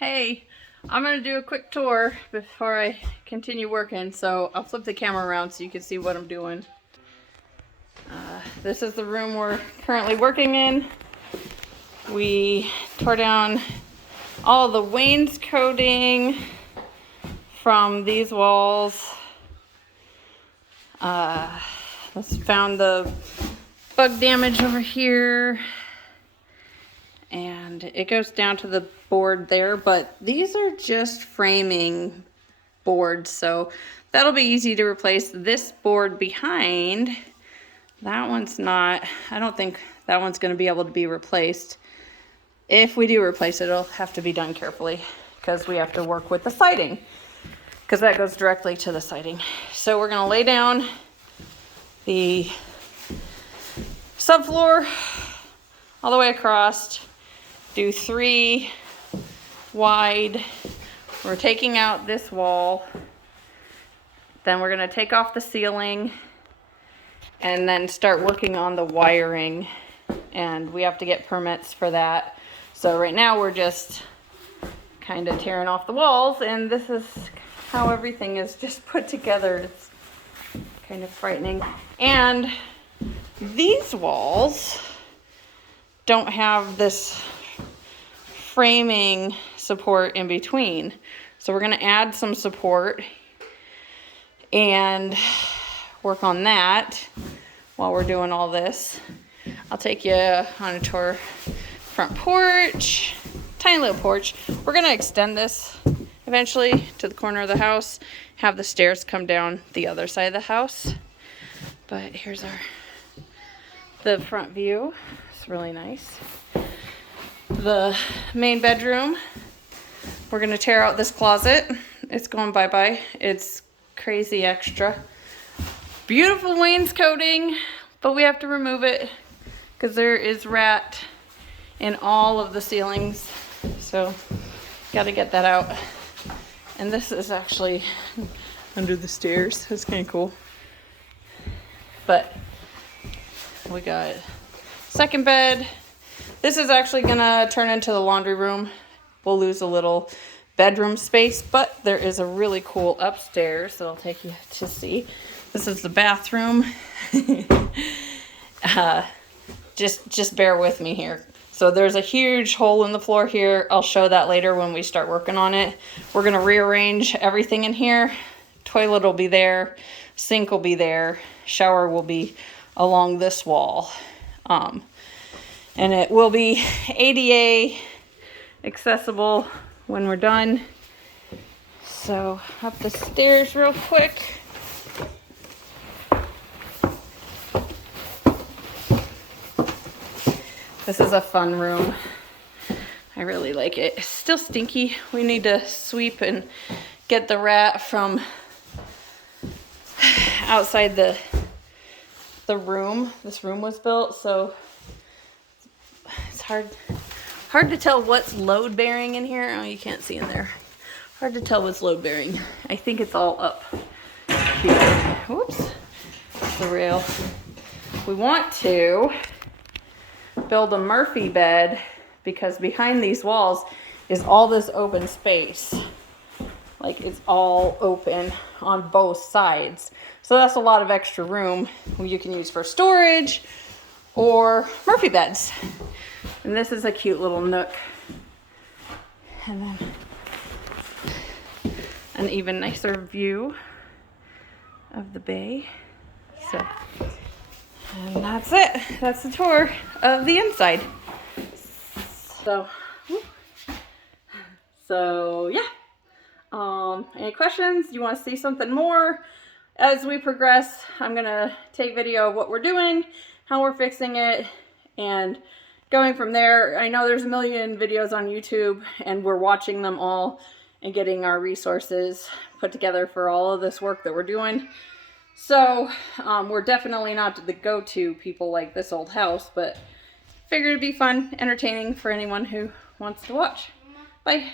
Hey, I'm gonna do a quick tour before I continue working, so I'll flip the camera around so you can see what I'm doing. This is the room we're currently working in. We tore down all the wainscoting from these walls. Let's found the bug damage over here. And it goes down to the board there, but these are just framing boards, so that'll be easy to replace. This board behind, that one's not, I don't think that one's going to be able to be replaced. If we do replace it, it'll have to be done carefully because we have to work with the siding, because that goes directly to the siding. So we're going to lay down the subfloor all the way across. Do 3 wide. We're taking out this wall. Then we're going to take off the ceiling and then start working on the wiring. And we have to get permits for that. So right now we're just kind of tearing off the walls, and this is how everything is just put together. It's kind of frightening. And these walls don't have this framing support in between, so we're going to add some support and work on that while we're doing all this. I'll take you on a tour. Front porch, tiny little porch. We're going to extend this eventually to the corner of the house, have the stairs come down the other side of the house. But here's the front view. It's really nice. The main bedroom, we're going to tear out this closet. It's going bye-bye. It's crazy extra. Beautiful wainscoting, but we have to remove it because there is rat in all of the ceilings. So got to get that out. And this is actually under the stairs. That's kind of cool. But we got second bed. This is actually gonna turn into the laundry room. We'll lose a little bedroom space, but there is a really cool upstairs that I'll take you to see. This is the bathroom. Just bear with me here. So there's a huge hole in the floor here. I'll show that later when we start working on it. We're gonna rearrange everything in here. Toilet will be there, sink will be there, shower will be along this wall. And it will be ADA accessible when we're done. So up the stairs real quick. This is a fun room. I really like it. It's still stinky. We need to sweep and get the rat from outside the room. This room was built, so it's hard to tell what's load bearing in here. Oh, you can't see in there. Hard to tell what's load bearing. I think it's all up here. Whoops, that's the rail. We want to build a Murphy bed because behind these walls is all this open space. Like, it's all open on both sides. So that's a lot of extra room you can use for storage or Murphy beds. And this is a cute little nook. And then an even nicer view of the bay. So, and that's it. That's the tour of the inside. So yeah. Any questions? Do you want to see something more? As we progress, I'm gonna take video of what we're doing, how we're fixing it, and going from there. I know there's a million videos on YouTube, and we're watching them all and getting our resources put together for all of this work that we're doing. So we're definitely not the go-to people like this old house, but figured it'd be fun, entertaining for anyone who wants to watch. Bye.